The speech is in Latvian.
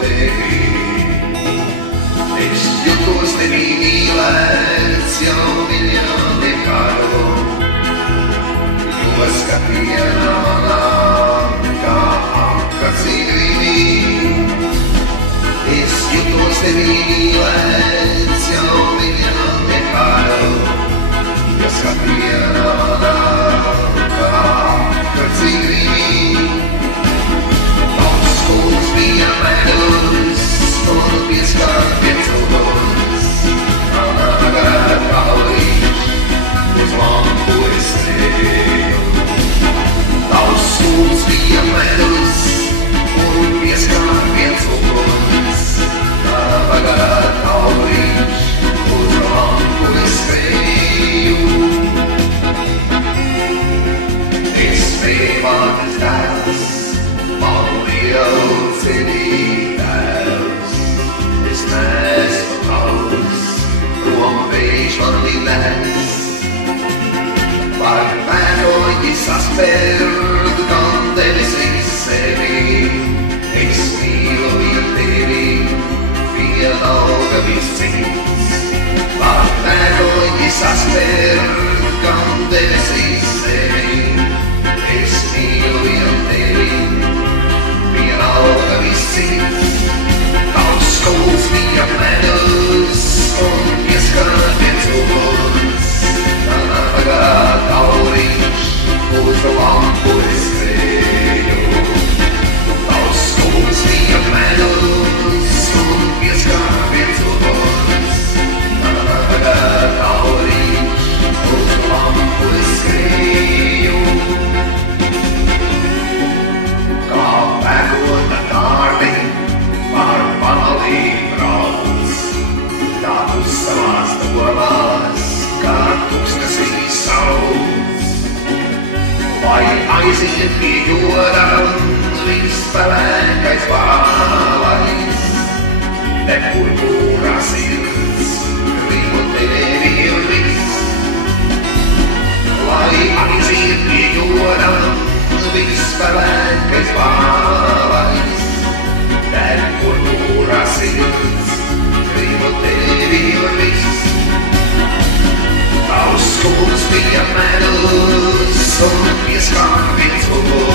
tevi. Es jutos tevī mīlēts jau miljoni kāru, jo skatienā manā kā akats īgrīmī. Es jutos tevī mīlēts jau miljoni kāru, jo skatienā manā kā akats īgrīmī. Tavs kungs bija medus un pieskārties uguns, manā garā kauliņš uz lampu es ceļu. Tavs kungs bija medus un pieskārties uguns, manā garā kauliņš uz lampu es ceļu. Es spēju mātes tēvs, man lielu cerītājs. Es neesmu tavs, Roma vējš man līdēs. Par vēroņi saspērd, gan debesīs sevi. Es mīlu vien tevi, vienalga viss cits. Par vēroņi saspērd, gan debesīs sevi. Es mīlu vien tevi, vienalga viss cits. Tavs kungs bija medus un pieskārties uguns, manā garā kauliņš uz lampu es ceļu. Tavs kungs bija medus un pieskārties uguns, manā garā kauliņš uz lampu es ceļu. Kā pērkona kārti par pamalī brauc, tā tu savās domās, kā tūkstnesīs sauc. Lai aiziet pie jodam, vispelēkais bālais, nekur kurā sirds, gribu tevi un viss. Lai aiziet pie jodam, vispelēkais bālais, nekur kurā sirds, gribu tevi un viss. Tavs kungs bija medus un pieskārties uguns.